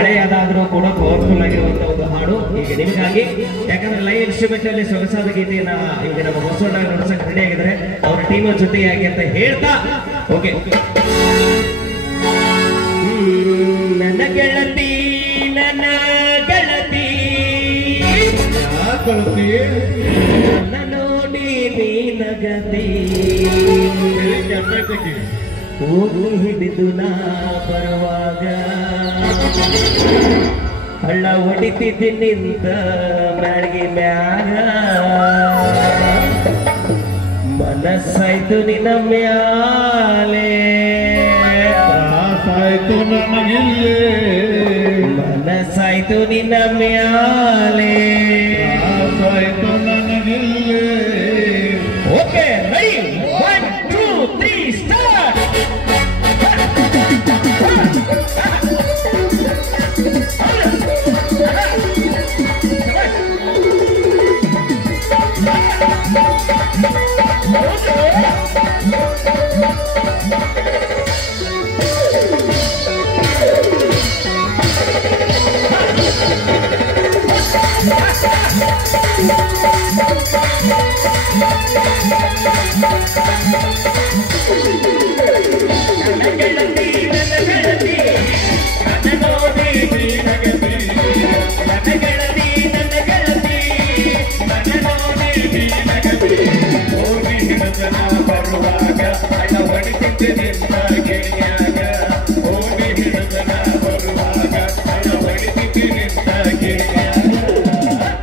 ಹಳೆಯದಾದ್ರೂ ಕೂಡ ಪವರ್ಫುಲ್ ಆಗಿರುವಂತಹ ಒಂದು ಹಾಡು ಈಗ ನಿಮಗಾಗಿ. ಯಾಕಂದ್ರೆ ಲೈವ್ ಇನ್ಸ್ಟ್ರೂಮೆಂಟ್ ಅಲ್ಲಿ ಸೊಗಸಾದ ಗೀತೆಯನ್ನ ಈಗ ನಮ್ಮ ಬಸವಣ್ಣ ನುಡಿಸಕ್ಕೆ ರೆಡಿ ಆಗಿದ್ದಾರೆ, ಅವರ ಟೀಮ್ ಜೊತೆಯಾಗಿ ಅಂತ ಹೇಳ್ತಾ ಓಕೆ. ನನ್ನ ಗೆಳತಿ ನನ್ನ ಗೆಳತಿ ನನ್ನ ನೋಡಿ ನೀನಗತಿ ಹೋಗಿ ಹಿಡಿದು ನಾ ಬರುವಾಗ ಹಳ್ಳ ಹೊಡಿತಿದ್ದಿ ನಿಂತ ಮ್ಯಾಳ್ಗಿ ಮ್ಯಾಗ ಮನಸ್ಸಾಯ್ತು ನಿನ್ನ ಮ್ಯಾಲೆ ಆಸಾಯ್ತು ನನಗಿಲ್ಲೇ ಮನಸ್ಸಾಯ್ತು ನಿನ್ನ ಮ್ಯಾಲೆ ಆಸಾಯ್ತು ನನಗಿಲ್ಲೇ. Okay ready 1 2 3 start.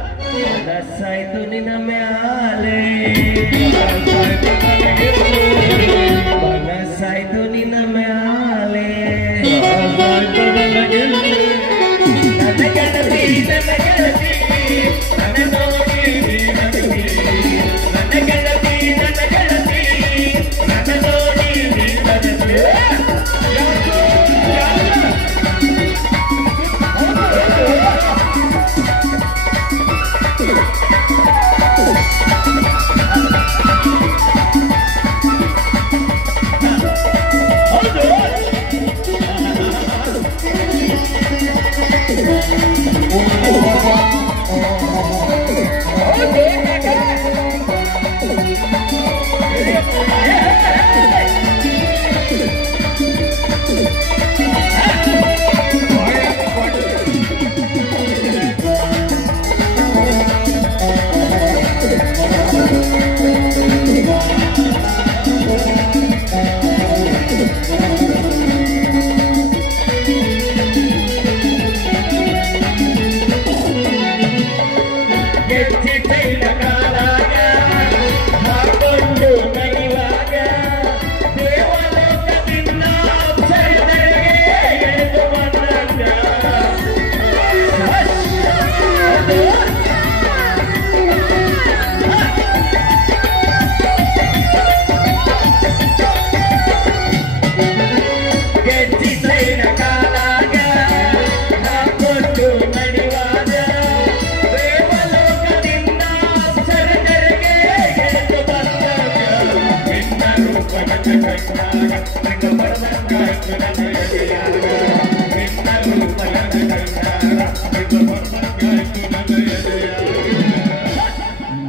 ಮನಸ್ಸಾಯ್ತು ನಿನ್ನ ಮ್ಯಾಲೆ ಮನಸ್ಸಾಯ್ತು ನಿನ್ನ ಮ್ಯಾಲೆ ನನ್ನ ಗೆಳತಿ ನನ್ನ ಗೆಳತಿ ನನ್ನ ನೋಡಿ ನೀನಗತಿ ನನ್ನ ಗೆಳತಿ ನನ್ನ ಗೆಳತಿ ನನ್ನ ನೋಡಿ ನೀನಗತಿ.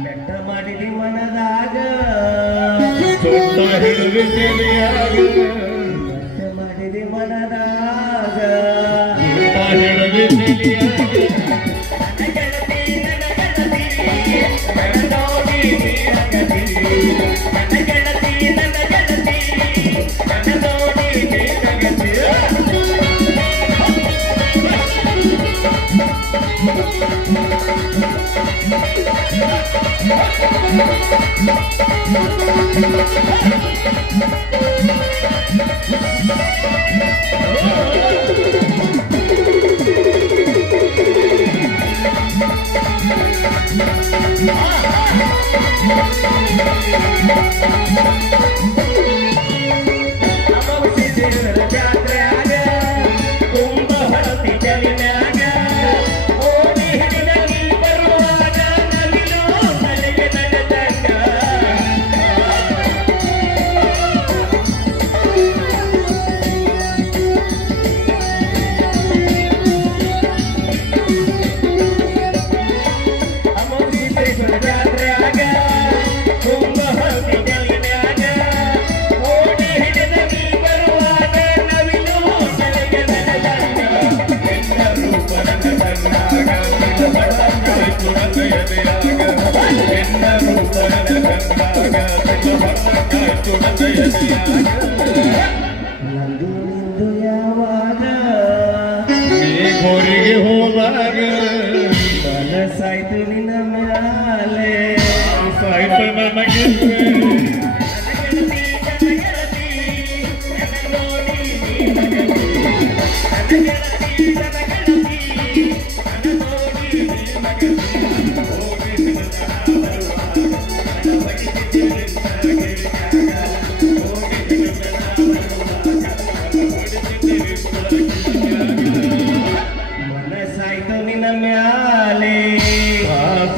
ಬೆಟ್ಟ ಮಾಡಿದಿ ಮನದಾಗ ಬೆಟ್ಟ ಮಾಡಿದಿ ಮನದಾಗ ಊರಿಗೆ ಹೋದಾಗ ಮನಸ್ಸಾಯ್ತು ನಿನ್ನ ಮ್ಯಾಲೆ ಸಾಯ್ತು ನನಗಿಲ್ಲೆ ಮನಸ್ಸಾಯ್ತು ನಿನ್ನ ಮ್ಯಾಲೆ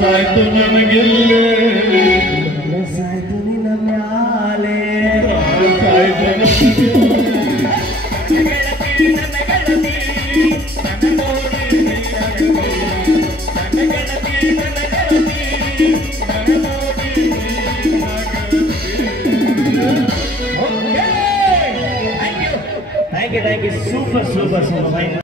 ಸಾಯ್ತು ನನಗಿಲ್ಲೆ ಮನಸ್ಸಾಯ್ತು ನಿನ್ನ ಮ್ಯಾಲೆ ಸಾಯ್ತು ನನಗಿಲ್ಲೆ Thank you. Super.